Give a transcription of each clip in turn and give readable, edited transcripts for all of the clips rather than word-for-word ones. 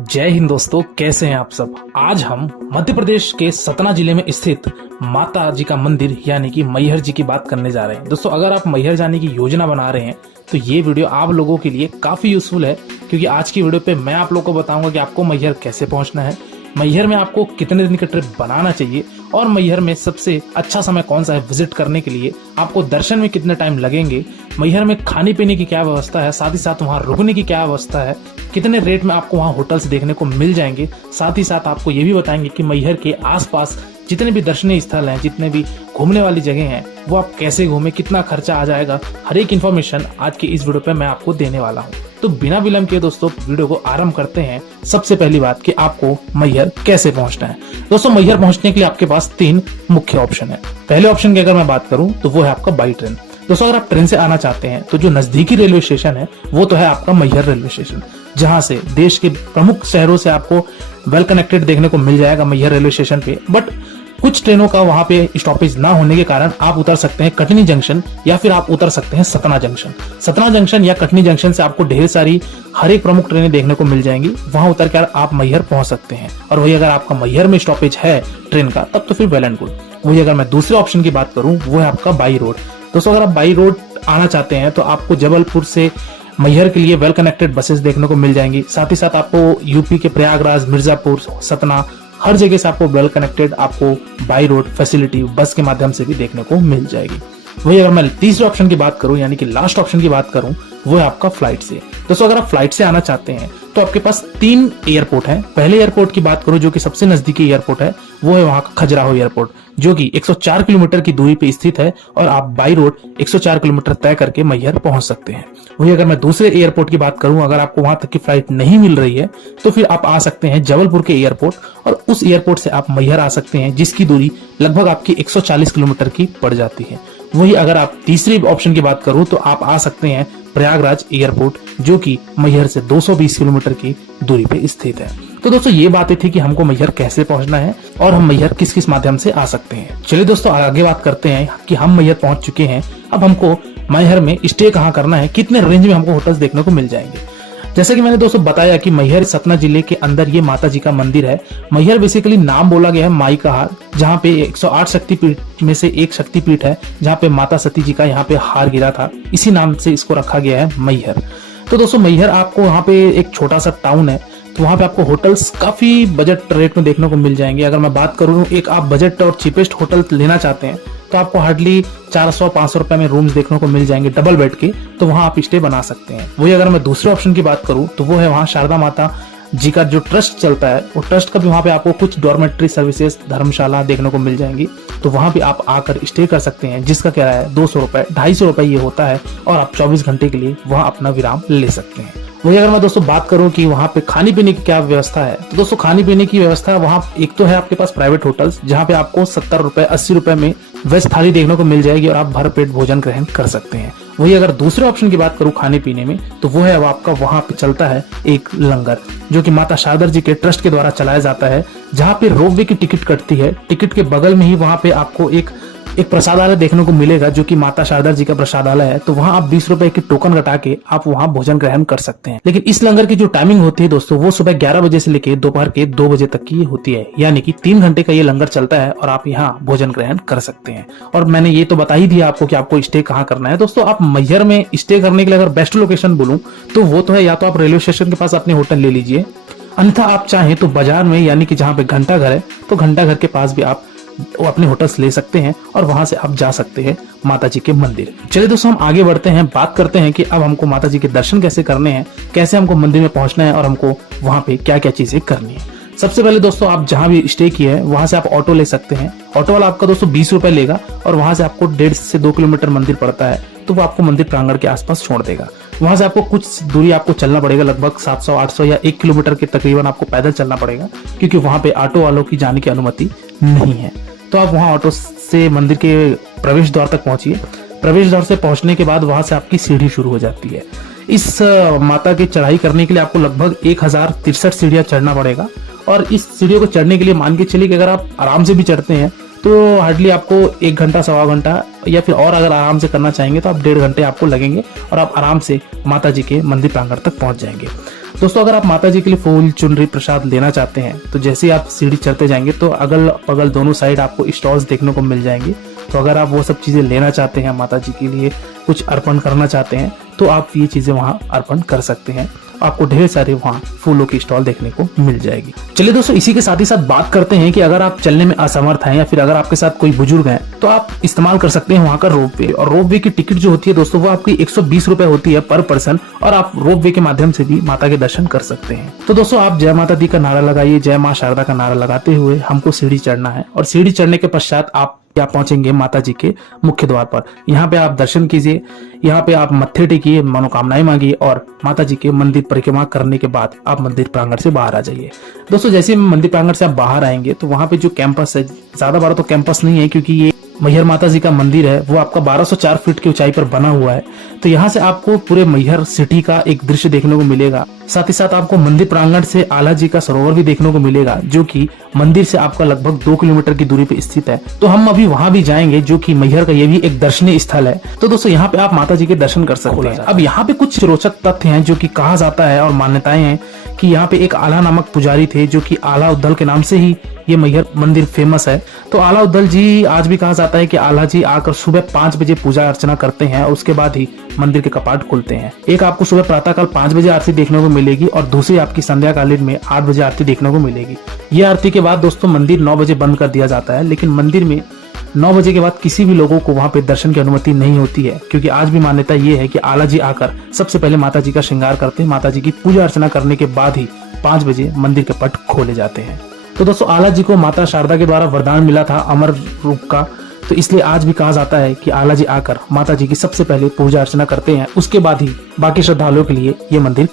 जय हिंद दोस्तों, कैसे हैं आप सब। आज हम मध्य प्रदेश के सतना जिले में स्थित माता जी का मंदिर यानी कि मैहर जी की बात करने जा रहे हैं। दोस्तों, अगर आप मैहर जाने की योजना बना रहे हैं तो ये वीडियो आप लोगों के लिए काफी यूजफुल है, क्योंकि आज की वीडियो पे मैं आप लोगों को बताऊंगा कि आपको मैहर कैसे पहुंचना है, मैहर में आपको कितने दिन का ट्रिप बनाना चाहिए और मैहर में सबसे अच्छा समय कौन सा है विजिट करने के लिए, आपको दर्शन में कितने टाइम लगेंगे, मैहर में खाने पीने की क्या व्यवस्था है, साथ ही साथ वहाँ रुकने की क्या व्यवस्था है, कितने रेट में आपको वहाँ होटल्स देखने को मिल जाएंगे। साथ ही साथ आपको ये भी बताएंगे कि मैहर के आसपास जितने भी दर्शनीय स्थल हैं, जितने भी घूमने वाली जगह हैं, वो आप कैसे घूमें, कितना खर्चा आ जाएगा, हर एक इन्फॉर्मेशन आज की इस वीडियो पे मैं आपको देने वाला हूँ। तो बिना विलंब किए दोस्तों वीडियो को आरंभ करते हैं। सबसे पहली बात कि आपको मैहर कैसे पहुंचना है। दोस्तों, मैहर पहुंचने के लिए आपके पास 3 मुख्य ऑप्शन है। पहले ऑप्शन की अगर मैं बात करूं तो वो है आपका बाई ट्रेन। दोस्तों, अगर आप ट्रेन से आना चाहते हैं तो जो नजदीकी रेलवे स्टेशन है वो तो है आपका मैहर रेलवे स्टेशन, जहां से देश के प्रमुख शहरों से आपको वेल कनेक्टेड देखने को मिल जाएगा मैहर रेलवे स्टेशन पे। बट कुछ ट्रेनों का वहां पे स्टॉपेज ना होने के कारण आप उतर सकते हैं कटनी जंक्शन या फिर आप उतर सकते हैं सतना जंक्शन। सतना जंक्शन या कटनी जंक्शन से आपको ढेर सारी हर एक प्रमुख ट्रेनें देखने को मिल जाएंगी। वहां उतर कर आप मैहर पहुंच सकते हैं। और वही अगर आपका मैहर में स्टॉपेज है ट्रेन का तब तो फिर वेल एंड गुड। वही अगर मैं दूसरे ऑप्शन की बात करूं वो है आपका बाई रोड। दोस्तों, अगर आप बाई रोड आना चाहते हैं तो आपको जबलपुर से मैहर के लिए वेल कनेक्टेड बसेस देखने को मिल जाएंगी। साथ ही साथ आपको यूपी के प्रयागराज, मिर्जापुर, सतना हर जगह से आपको वेल कनेक्टेड आपको बाई रोड फैसिलिटी बस के माध्यम से भी देखने को मिल जाएगी। वही अगर मैं तीसरे ऑप्शन की बात करूं यानी कि लास्ट ऑप्शन की बात करूं वो है आपका फ्लाइट से। दोस्तों, अगर आप फ्लाइट से आना चाहते हैं तो आपके पास 3 एयरपोर्ट हैं। पहले एयरपोर्ट की बात करूं जो कि सबसे नजदीकी एयरपोर्ट है वो है वहां का खजुराहो एयरपोर्ट, जो कि 104 किलोमीटर की दूरी पे स्थित है और आप बाई रोड 104 किलोमीटर तय करके मैहर पहुंच सकते हैं। वही अगर मैं दूसरे एयरपोर्ट की बात करूं, अगर आपको वहां तक की फ्लाइट नहीं मिल रही है तो फिर आप आ सकते हैं जबलपुर के एयरपोर्ट और उस एयरपोर्ट से आप मैहर आ सकते हैं, जिसकी दूरी लगभग आपकी 140 किलोमीटर की पड़ जाती है। वही अगर आप तीसरी ऑप्शन की बात करूं तो आप आ सकते हैं प्रयागराज एयरपोर्ट, जो कि मैहर से 220 किलोमीटर की दूरी पे स्थित है। तो दोस्तों, ये बातें थी कि हमको मैहर कैसे पहुंचना है और हम मैहर किस किस माध्यम से आ सकते हैं। चलिए दोस्तों, आगे बात करते हैं कि हम मैहर पहुंच चुके हैं। अब हमको मैहर में स्टे कहाँ करना है, कितने रेंज में हमको होटल्स देखने को मिल जाएंगे। जैसा कि मैंने दोस्तों बताया कि मैहर सतना जिले के अंदर ये माता जी का मंदिर है। मैहर बेसिकली नाम बोला गया है माई का हार, जहाँ पे 108 शक्तिपीठ में से एक शक्तिपीठ है, जहाँ पे माता सती जी का यहाँ पे हार गिरा था। इसी नाम से इसको रखा गया है मैहर। तो दोस्तों, मैहर आपको वहाँ पे एक छोटा सा टाउन है, तो वहाँ पे आपको होटल्स काफी बजट रेट में देखने को मिल जाएंगे। अगर मैं बात करूँ एक आप बजट और चीपेस्ट होटल लेना चाहते हैं तो आपको हार्डली 400-500 रुपए में रूम्स देखने को मिल जाएंगे डबल बेड के, तो वहां आप स्टे बना सकते हैं। वही अगर मैं दूसरे ऑप्शन की बात करूं तो वो है वहां शारदा माता जी का जो ट्रस्ट चलता है, वो ट्रस्ट का भी वहां पे आपको कुछ डॉर्मेट्री सर्विसेज, धर्मशाला देखने को मिल जाएंगी। तो वहां भी आप आकर स्टे कर सकते हैं, जिसका किराया 200 रुपए, 250 रुपए ये होता है और आप 24 घंटे के लिए वहां अपना विराम ले सकते हैं। वही अगर मैं दोस्तों बात करूं कि वहां पे खाने पीने की क्या व्यवस्था है, तो दोस्तों खाने पीने की व्यवस्था वहां एक तो है आपके पास प्राइवेट होटल्स, जहां पे आपको 70 रुपए 80 रुपए में वेज थाली देखने को मिल जाएगी और आप भर पेट भोजन ग्रहण कर सकते हैं। वही अगर दूसरे ऑप्शन की बात करूं खाने पीने में, तो वो है आपका वहां पे चलता है एक लंगर, जो कि माता शारदा जी के ट्रस्ट के द्वारा चलाया जाता है, जहां पे रोपवे की टिकट कटती है। टिकट के बगल में ही वहां पे आपको एक प्रसादालय देखने को मिलेगा, जो कि माता शारदा जी का प्रसादालय है। तो वहां आप 20 रुपए की टोकन कटा के आप वहां भोजन ग्रहण कर सकते हैं। लेकिन इस लंगर की जो टाइमिंग होती है दोस्तों, वो सुबह 11 बजे से लेकर दोपहर के 2 बजे तक की होती है, यानी कि 3 घंटे का ये लंगर चलता है और आप यहाँ भोजन ग्रहण कर सकते हैं। और मैंने ये तो बता ही दिया आपको कि आपको स्टे कहाँ करना है। दोस्तों, आप मैहर में स्टे करने के लिए अगर बेस्ट लोकेशन बोलूं तो वो तो है या तो आप रेलवे स्टेशन के पास अपने होटल ले लीजिए, अन्यथा आप चाहें तो बाजार में यानी कि जहाँ पे घंटा घर है तो घंटा घर के पास भी आप अपने होटल्स ले सकते हैं और वहां से आप जा सकते हैं माता जी के मंदिर। चलिए दोस्तों, हम आगे बढ़ते हैं, बात करते हैं कि अब हमको माता जी के दर्शन कैसे करने हैं, कैसे हमको मंदिर में पहुंचना है और हमको वहां पे क्या क्या चीजें करनी है। सबसे पहले दोस्तों, आप जहां भी स्टे किए हैं वहां से आप ऑटो ले सकते हैं। ऑटो वाला आपका दोस्तों 20 रुपए लेगा और वहां से आपको 1.5 से 2 किलोमीटर मंदिर पड़ता है, तो वो आपको मंदिर प्रांगण के आसपास छोड़ देगा। वहां से आपको कुछ दूरी आपको चलना पड़ेगा, लगभग 700-800 या 1 किलोमीटर के तकरीबन आपको पैदल चलना पड़ेगा, क्योंकि वहां पे ऑटो वालों की जाने की अनुमति नहीं है। तो आप वहां ऑटो से मंदिर के प्रवेश द्वार तक पहुंचिए। प्रवेश द्वार से पहुंचने के बाद वहां से आपकी सीढ़ी शुरू हो जाती है। इस माता की चढ़ाई करने के लिए आपको लगभग 1063 सीढ़ियां चढ़ना पड़ेगा और इस सीढ़ियों को चढ़ने के लिए मान के चलिए कि अगर आप आराम से भी चढ़ते हैं तो हार्डली आपको 1 घंटा 1.25 घंटा या फिर और अगर आराम से करना चाहेंगे तो आप 1.5 घंटे आपको लगेंगे और आप आराम से माता जी के मंदिर प्रांगण तक पहुंच जाएंगे। दोस्तों अगर आप माता जी के लिए फूल चुनरी प्रसाद लेना चाहते हैं तो जैसे ही आप सीढ़ी चढ़ते जाएंगे तो अगल बगल दोनों साइड आपको स्टॉल्स देखने को मिल जाएंगे। तो अगर आप वो सब चीजें लेना चाहते हैं, माता जी के लिए कुछ अर्पण करना चाहते हैं, तो आप ये चीजें वहां अर्पण कर सकते हैं। आपको ढेर सारे वहां फूलों की स्टॉल देखने को मिल जाएगी। चलिए दोस्तों, इसी के साथ ही साथ बात करते हैं कि अगर आप चलने में असमर्थ हैं या फिर अगर आपके साथ कोई बुजुर्ग हैं तो आप इस्तेमाल कर सकते हैं वहां का रोप वे। और रोप वे की टिकट जो होती है दोस्तों वो आपकी 120 रुपए होती है पर पर्सन, और आप रोप वे के माध्यम से भी माता के दर्शन कर सकते हैं। तो दोस्तों आप जय माता दी का नारा लगाइए, जय माँ शारदा का नारा लगाते हुए हमको सीढ़ी चढ़ना है, और सीढ़ी चढ़ने के पश्चात आप पहुंचेंगे माता जी के मुख्य द्वार पर। यहाँ पे आप दर्शन कीजिए, यहाँ पे आप मत्थे टेकिए, मनोकामनाएं मांगिए, और माता जी के मंदिर परिक्रमा करने के बाद आप मंदिर प्रांगण से बाहर आ जाइए। दोस्तों जैसे मंदिर प्रांगण से आप बाहर आएंगे तो वहां पे जो कैंपस है, ज्यादा बड़ा तो कैंपस नहीं है क्योंकि ये मैहर माता जी का मंदिर है, वो आपका 1204 फीट की ऊंचाई पर बना हुआ है। तो यहाँ से आपको पूरे मैहर सिटी का एक दृश्य देखने को मिलेगा। साथ ही साथ आपको मंदिर प्रांगण से आला जी का सरोवर भी देखने को मिलेगा, जो कि मंदिर से आपका लगभग 2 किलोमीटर की दूरी पे स्थित है। तो हम अभी वहां भी जाएंगे, जो कि मैहर का ये भी एक दर्शनीय स्थल है। तो दोस्तों यहाँ पे आप माता जी के दर्शन कर सकते हैं। अब यहाँ पे कुछ रोचक तथ्य हैं जो कि कहा जाता है और मान्यताएं हैं कि यहाँ पे एक आला नामक पुजारी थे, जो कि आला उद्दल के नाम से ही ये मैहर मंदिर फेमस है। तो आला उद्दल जी, आज भी कहा जाता है कि आला जी आकर सुबह 5 बजे पूजा अर्चना करते हैं और उसके बाद ही मंदिर के कपाट खुलते हैं। एक आपको सुबह प्रातःकाल 5 बजे आरती देखने को मिलेगी और दूसरी आपकी संध्याकालीन में 8 बजे आरती देखने को मिलेगी। ये आरती के बाद दोस्तों मंदिर 9 बजे बंद कर दिया जाता है, लेकिन मंदिर में 9 बजे के बाद किसी भी लोगों को वहां पे दर्शन की अनुमति नहीं होती है, क्योंकि आज भी मान्यता ये है कि आला जी आकर सबसे पहले माता जी का श्रृंगार करते हैं। माता जी की पूजा अर्चना करने के बाद ही 5 बजे मंदिर के पट खोले जाते हैं। तो दोस्तों आला जी को माता शारदा के द्वारा वरदान मिला था अमर रूप का, तो इसलिए आज भी कहा जाता है कि आला जी आकर माता जी की सबसे पहले पूजा अर्चना करते हैं, उसके बाद ही बाकी श्रद्धालुओं के लिए ये मंदिर।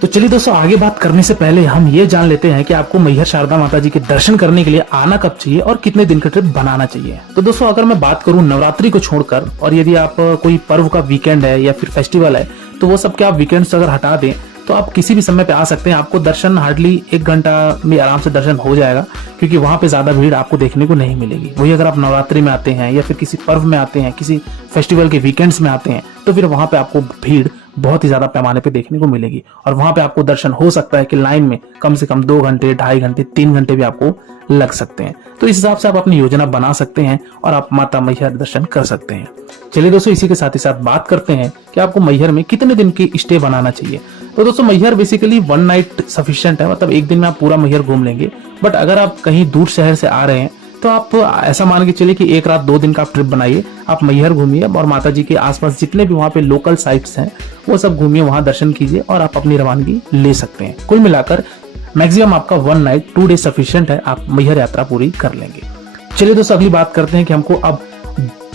तो चलिए दोस्तों, आगे बात करने से पहले हम ये जान लेते हैं कि आपको मैहर शारदा माता जी के दर्शन करने के लिए आना कब चाहिए और कितने दिन का ट्रिप बनाना चाहिए। तो दोस्तों अगर मैं बात करूं नवरात्रि को छोड़कर, और यदि आप कोई पर्व का वीकेंड है या फिर फेस्टिवल है, तो वो सब क्या आप वीकेंड से अगर हटा दें तो आप किसी भी समय पे आ सकते हैं। आपको दर्शन हार्डली 1 घंटा में आराम से दर्शन हो जाएगा, क्योंकि वहां पे ज्यादा भीड़ आपको देखने को नहीं मिलेगी। वही अगर आप नवरात्रि में आते हैं या फिर किसी पर्व में आते हैं, किसी फेस्टिवल के वीकेंड्स में आते हैं, तो फिर वहां पे आपको भीड़ बहुत ही ज्यादा पैमाने पे देखने को मिलेगी, और वहां पे आपको दर्शन हो सकता है कि लाइन में कम से कम 2 घंटे, 2.5 घंटे, 3 घंटे भी आपको लग सकते हैं। तो इस हिसाब से आप अपनी योजना बना सकते हैं और आप माता मैहर दर्शन कर सकते हैं। चलिए दोस्तों, इसी के साथ ही साथ बात करते हैं कि आपको मैहर में कितने दिन की स्टे बनाना चाहिए। तो दोस्तों मैहर बेसिकली 1 नाइट सफिशिएंट है, मतलब एक दिन में आप पूरा मैहर घूम लेंगे। बट अगर आप कहीं दूर शहर से आ रहे हैं तो आप ऐसा मान के चलिए कि 1 रात 2 दिन का आप ट्रिप बनाइए, आप मैहर घूमिए और माता जी के आसपास जितने भी वहाँ पे लोकल साइट्स हैं वो सब घूमिए, वहाँ दर्शन कीजिए और आप अपनी रवानगी ले सकते हैं। कुल मिलाकर मैक्सिमम आपका 1 नाइट 2 डे सफिशिएंट है, आप मैहर यात्रा पूरी कर लेंगे। चलिए दोस्तों, अगली बात करते हैं कि हमको अब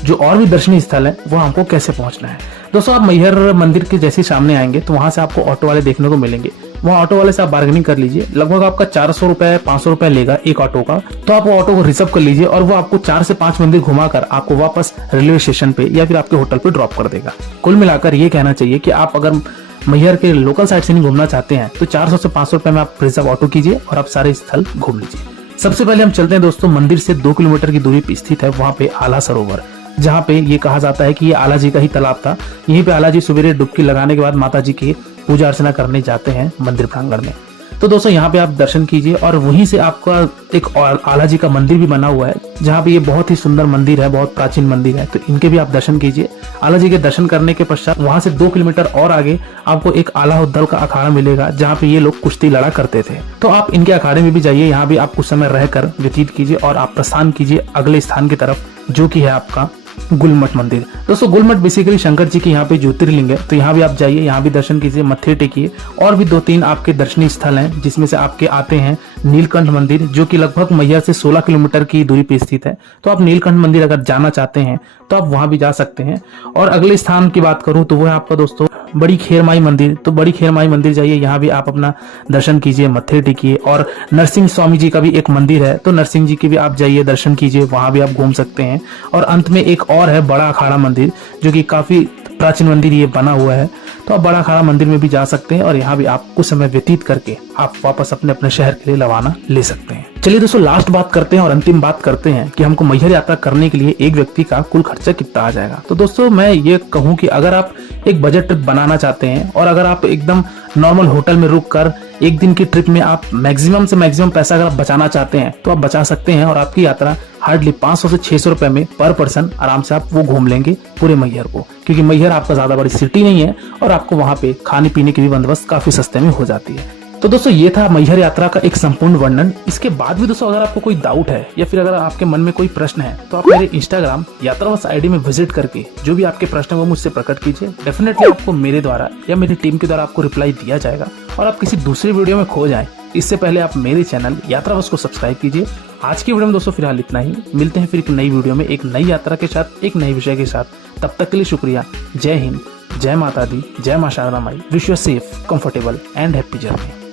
जो और भी दर्शनीय स्थल है वो हमको कैसे पहुंचना है। दोस्तों आप मैहर मंदिर के जैसे सामने आएंगे तो वहां से आपको ऑटो वाले देखने को मिलेंगे। वहाँ ऑटो वाले से आप बार्गेनिंग कर लीजिए, लगभग आपका 400 रुपए 500 रुपए लेगा एक ऑटो का। तो आप वो ऑटो को रिजर्व कर लीजिए और वो आपको 4 से 5 मंदिर घुमाकर आपको वापस रेलवे स्टेशन पे या फिर आपके होटल पे ड्रॉप कर देगा। कुल मिलाकर ये कहना चाहिए कि आप अगर मैहर के लोकल साइट से नहीं घूमना चाहते हैं तो 400 से 500 रुपए में आप रिजर्व ऑटो कीजिए और आप सारे स्थल घूम लीजिए। सबसे पहले हम चलते हैं दोस्तों, मंदिर से 2 किलोमीटर की दूरी पे स्थित है वहाँ पे आला सरोवर, जहाँ पे ये कहा जाता है कि ये आला जी का ही तालाब था। यहीं पे आला जी सवेरे डुबकी लगाने के बाद माता जी की पूजा अर्चना करने जाते हैं मंदिर प्रांगण में। तो दोस्तों यहाँ पे आप दर्शन कीजिए और वहीं से आपका एक आला जी का मंदिर भी बना हुआ है, जहाँ पे ये बहुत ही सुंदर मंदिर है, बहुत प्राचीन मंदिर है, तो इनके भी आप दर्शन कीजिए। आला जी के दर्शन करने के पश्चात वहां से 2 किलोमीटर और आगे आपको एक आला उद्दल का अखाड़ा मिलेगा, जहाँ पे ये लोग कुश्ती लड़ा करते थे। तो आप इनके अखाड़े में भी जाइए, यहाँ भी आप कुछ समय रहकर व्यतीत कीजिए और आप प्रस्थान कीजिए अगले स्थान की तरफ, जो की है आपका गुलमठ मंदिर। दोस्तों गुलमठ बेसिकली शंकर जी की यहाँ पे ज्योतिर्लिंग है, तो यहाँ भी आप जाइए, यहाँ भी दर्शन कीजिए, मत्थे टेकिए। और भी 2-3 आपके दर्शनीय स्थल हैं, जिसमें से आपके आते हैं नीलकंठ मंदिर, जो कि लगभग मैहर से 16 किलोमीटर की दूरी पे स्थित है। तो आप नीलकंठ मंदिर अगर जाना चाहते हैं तो आप वहां भी जा सकते हैं। और अगले स्थान की बात करूं तो वो है आपका दोस्तों बड़ी खेरमाई मंदिर। तो बड़ी खेरमाई मंदिर जाइए, यहाँ भी आप अपना दर्शन कीजिए, मत्थे टेकिए। और नरसिंह स्वामी जी का भी एक मंदिर है, तो नरसिंह जी के भी आप जाइए, दर्शन कीजिए, वहां भी आप घूम सकते हैं। और अंत में एक और है बड़ा अखाड़ा मंदिर, जो कि काफी प्राचीन मंदिर ये बना हुआ है, तो आप बड़ा अखाड़ा मंदिर में भी जा सकते हैं और यहाँ भी आप कुछ समय व्यतीत करके आप वापस अपने अपने शहर के लिए रवाना ले सकते हैं। चलिए दोस्तों लास्ट बात करते हैं और अंतिम बात करते हैं कि हमको मैहर यात्रा करने के लिए एक व्यक्ति का कुल खर्चा कितना आ जाएगा। तो दोस्तों मैं ये कहूँ कि अगर आप एक बजट ट्रिप बनाना चाहते हैं और अगर आप एकदम नॉर्मल होटल में रुक कर एक दिन की ट्रिप में आप मैक्सिमम से मैक्सिमम पैसा अगर आप बचाना चाहते हैं तो आप बचा सकते हैं और आपकी यात्रा हार्डली 500 से 600 रुपए में पर पर्सन आराम से आप वो घूम लेंगे पूरे मैहर को, क्योंकि मैहर आपका ज्यादा बड़ी सिटी नहीं है और आपको वहां पे खाने पीने की भी बंदोबस्त काफी सस्ते में हो जाती है। तो दोस्तों ये था मैहर यात्रा का एक संपूर्ण वर्णन। इसके बाद भी दोस्तों अगर आपको कोई डाउट है या फिर अगर आपके मन में कोई प्रश्न है तो आप मेरे इंस्टाग्राम यात्रावश आईडी में विजिट करके जो भी आपके प्रश्न है वो मुझसे प्रकट कीजिए। डेफिनेटली आपको मेरे द्वारा या मेरी टीम के द्वारा आपको रिप्लाई दिया जाएगा और आप किसी दूसरी वीडियो में खो जाएं इससे पहले आप मेरे चैनल यात्रावश को सब्सक्राइब कीजिए। आज की वीडियो में दोस्तों फिलहाल इतना ही, मिलते हैं फिर एक नई वीडियो में एक नई यात्रा के साथ एक नए विषय के साथ। तब तक के लिए शुक्रिया। जय हिंद, जय माता दी, जय मां शारदा माई। Wish you safe, comfortable and happy journey.